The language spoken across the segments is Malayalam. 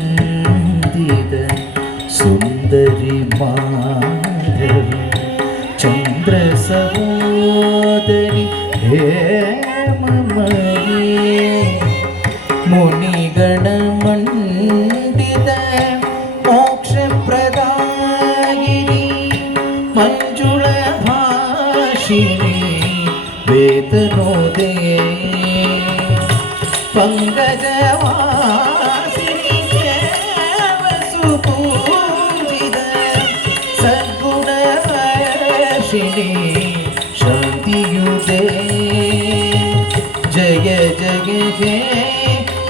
സുമനസവന്ദിത സുന്ദരി മാധവി ചന്ദ്രസഹോദരി ഹേമമയേ മുനിഗണമണ്ഡിത മോക്ഷപ്രദായിനി മഞ്ജുളഭാഷിണി വേദനോദയേ പങ്കജവാസിനി ദേവസുപൂജിത സദ്ഗുണവർഷിണി ശാന്തിയുതേ ജയ ജയ ഹേ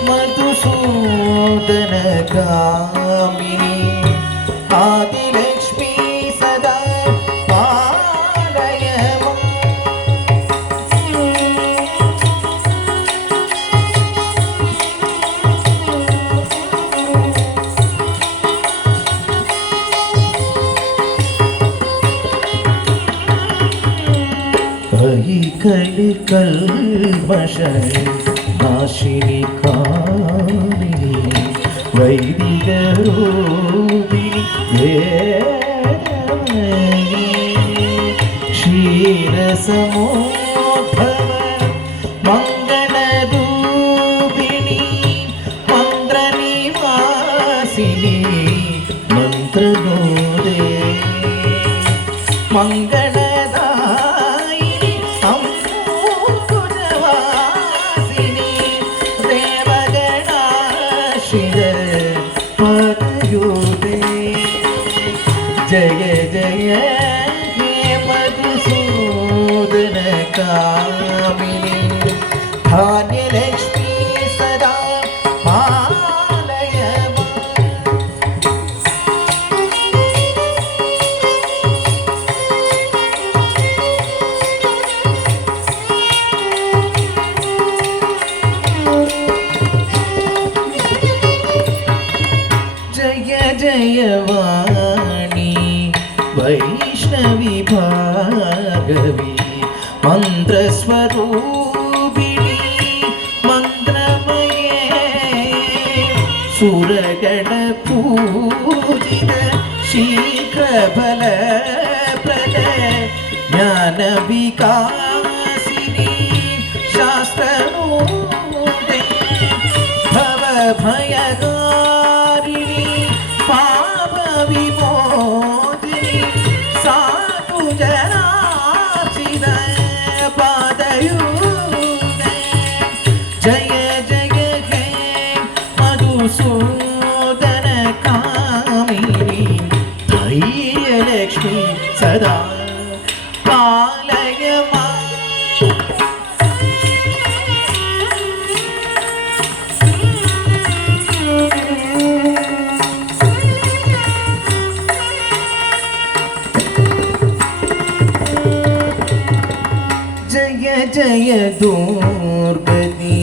മധുസൂദന കാമിനി ആദിലക്ഷ്മി സദാ കൽമഷനാശിനി കാമിനി വൈദികരൂപിണി വേദമയി ക്ഷീരസമോദ്ഭവ മംഗളരൂപിണി മന്ത്രനിവാസിനി മന്ത്രഗോദേ മംഗള ജയ ജയ ഹേ മധുസൂദന കാമിനി ഭാഗ്യലക്ഷ്മി സദാ പാലയ ജയ ജയ വൈഷ്ണവി ഭാഗവി മന്ത്രസ്വരൂപിണി മന്ത്രമയേ സുരഗണ പൂജിത ശീഘ്രഫലപ്രദ ജ്ഞാനവികാസിനി ശാസ്ത്രമൂർത്തേ ഭവഭയകാരിണി പാപവിമോചിനി സാധുജനാർച്ചിത പാദയൂതേ ജയ ജയ ഹേ മധുസൂദന കാമിനി ധൈര്യലക്ഷ്മി സദാ പാലയ जय जय दुर्गति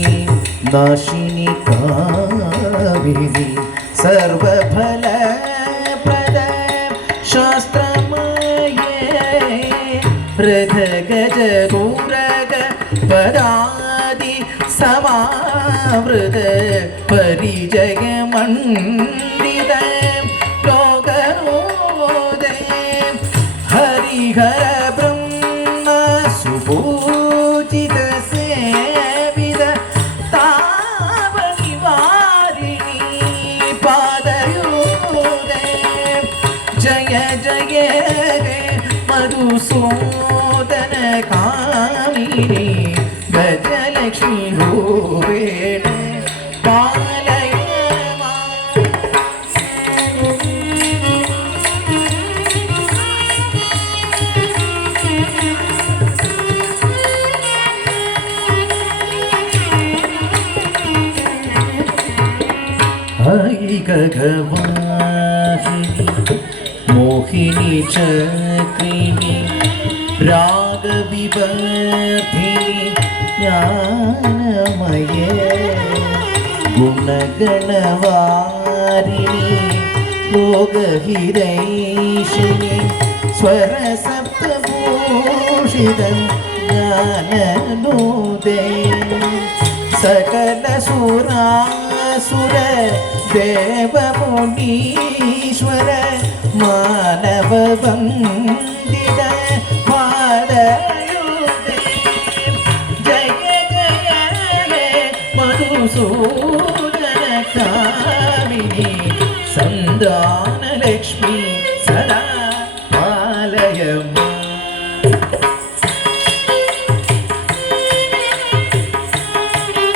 नाशिनी कामिनी सर्वफलप्रद शास्त्रमये हृदगज दूरग पदादि समावृत परिजय मण्डित लोकरोदय हरिहर ब्रह्म सुबोध मधुसूदन कामिनी गजलक्ष्मी रूपेण पालय गगवाहिनी मोहिनी चक्रिणी रागविवर्धिनी ज्ञानमये गुणगणवारिणी योगहिरैषिणी स्वरसप्तभूषित ज्ञाननुदे सकलसुरासुर देवमुनीश्वर मानववन्दित पादयुते जय जय हे मधुसूदन कामिनी सन्दानलक्ष्मी